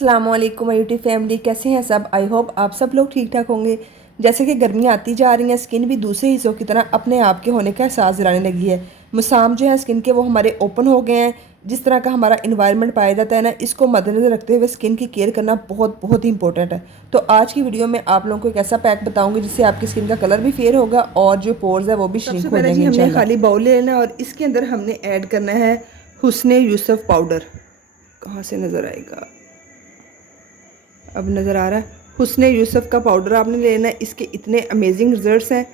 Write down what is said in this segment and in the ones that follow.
अस्सलामुअलैकुम YouTube family, कैसे हैं सब। आई होप आप सब लोग ठीक ठाक होंगे। जैसे कि गर्मियाँ आती जा रही हैं, स्किन भी दूसरे हिस्सों की तरह अपने आप के होने का एहसास दिलाने लगी है। मसाम जो है स्किन के वो हमारे ओपन हो गए हैं। जिस तरह का हमारा इन्वायरमेंट पाया जाता है ना, इसको मद्देनजर रखते हुए स्किन की केयर करना बहुत बहुत ही इंपॉर्टेंट है। तो आज की वीडियो में आप लोगों को एक ऐसा पैक बताऊंगी जिससे आपकी स्किन का कलर भी फेयर होगा और जो पोर्स है वो भी श्रिंक सबसे हो पहले जी जाएंगे हमने इंशाल्लाह। खाली बाउल ले लेना है और इसके अंदर हमने ऐड करना है हुस्ने यूसुफ पाउडर। कहाँ से नज़र आएगा, अब नज़र आ रहा है। हुस्ने यूसुफ का पाउडर आपने लेना है। इसके इतने अमेजिंग रिजल्ट्स हैं।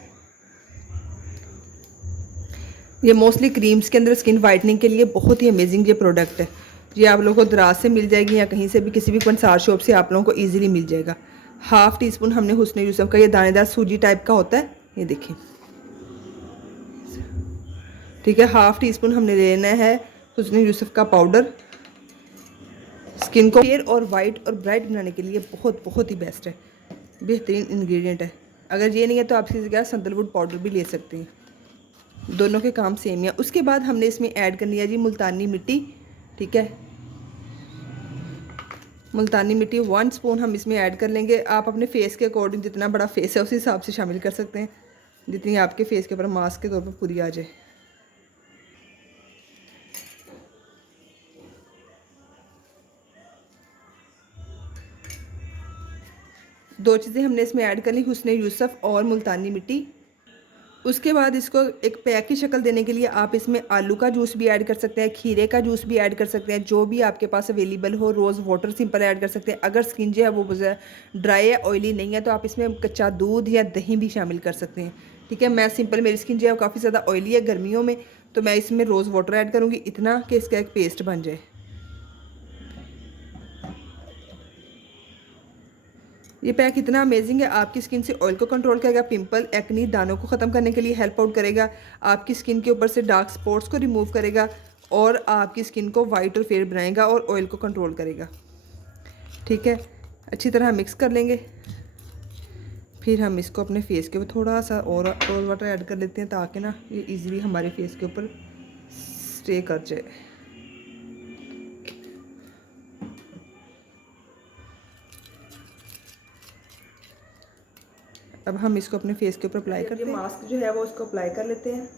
ये मोस्टली क्रीम्स के अंदर स्किन वाइटनिंग के लिए बहुत ही अमेजिंग ये प्रोडक्ट है। ये आप लोगों को दराज से मिल जाएगी या कहीं से भी, किसी भी कंसार शॉप से आप लोगों को ईजिली मिल जाएगा। हाफ़ टी स्पून हमने हुस्ने यूसुफ का, ये दानेदार सूजी टाइप का होता है, ये देखिए, ठीक है। हाफ़ टी स्पून हमने लेना है हुस्ने यूसुफ का पाउडर। स्किन को फेयर और वाइट और ब्राइट बनाने के लिए बहुत बहुत ही बेस्ट है, बेहतरीन इंग्रेडिएंट है। अगर ये नहीं है तो आप इसकी जगह सैंडलवुड पाउडर भी ले सकते हैं, दोनों के काम सेम है। उसके बाद हमने इसमें ऐड करनी है जी मुल्तानी मिट्टी, ठीक है। मुल्तानी मिट्टी 1 स्पून हम इसमें ऐड कर लेंगे। आप अपने फेस के अकॉर्डिंग, जितना बड़ा फेस है उस हिसाब से शामिल कर सकते हैं, जितनी आपके फेस के ऊपर मास्क के तौर पर पूरी आ जाए। दो चीज़ें हमने इसमें ऐड कर ली, हुस्ने यूसुफ और मुल्तानी मिट्टी। उसके बाद इसको एक पैक की शक्ल देने के लिए आप इसमें आलू का जूस भी ऐड कर सकते हैं, खीरे का जूस भी ऐड कर सकते हैं, जो भी आपके पास अवेलेबल हो। रोज़ वाटर सिंपल ऐड कर सकते हैं। अगर स्किन जो है वो ड्राई या ऑयली नहीं है तो आप इसमें कच्चा दूध या दही भी शामिल कर सकते हैं, ठीक है। मैं सिंपल, मेरी स्किन जो है काफ़ी ज़्यादा ऑयली है गर्मियों में, तो मैं इसमें रोज़ वाटर ऐड करूँगी इतना कि इसका एक पेस्ट बन जाए। ये पैक इतना अमेजिंग है, आपकी स्किन से ऑयल को कंट्रोल करेगा, पिंपल, एक्नी, दानों को ख़त्म करने के लिए हेल्प आउट करेगा, आपकी स्किन के ऊपर से डार्क स्पॉट्स को रिमूव करेगा और आपकी स्किन को वाइट और फेयर बनाएगा और ऑयल को कंट्रोल करेगा, ठीक है। अच्छी तरह मिक्स कर लेंगे। फिर हम इसको अपने फेस के ऊपर थोड़ा सा और वाटर ऐड कर लेते हैं ताकि ना ये ईज़िली हमारे फेस के ऊपर स्टे कर जाए। अब हम इसको अपने फेस के ऊपर अप्लाई करते हैं। मास्क जो है वो उसको अप्लाई कर लेते हैं।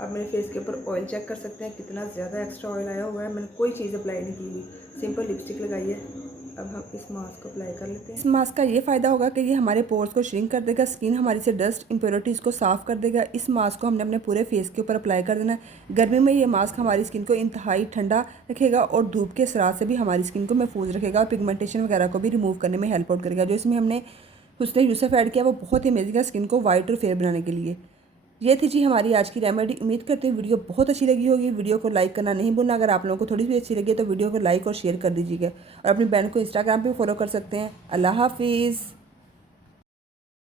आप मेरे फेस के ऊपर ऑयल चेक कर सकते हैं कितना ज़्यादा एक्स्ट्रा ऑयल आया हुआ है। मैंने कोई चीज़ अप्लाई नहीं की हुई, सिंपल लिपस्टिक लगाई है। अब हम इस मास्क को अप्लाई कर लेते हैं। इस मास्क का ये फ़ायदा होगा कि ये हमारे पोर्स को श्रिंक कर देगा, स्किन हमारी से डस्ट इम्प्योरिटीज़ को साफ़ कर देगा। इस मास्क को हमने अपने पूरे फेस के ऊपर अप्लाई कर देना है। गर्मी में ये मास्क हमारी स्किन को इंतहाई ठंडा रखेगा और धूप के असरात से भी हमारी स्किन को महफूज रखेगा और पिगमेंटेशन वगैरह को भी रिमूव करने में हेल्प आउट करेगा। जो इसमें हमने हुस्ने यूसुफ ऐड किया वो बहुत ही अमेजिंग है स्किन को वाइट और फेयर बनाने के लिए। ये थी जी हमारी आज की रेमेडी। उम्मीद करती हूँ वीडियो बहुत अच्छी लगी होगी। वीडियो को लाइक करना नहीं भूलना। अगर आप लोगों को थोड़ी भी अच्छी लगी है तो वीडियो को लाइक और शेयर कर दीजिएगा और अपनी बहन को इंस्टाग्राम पे फॉलो कर सकते हैं। अल्लाह हाफिज़।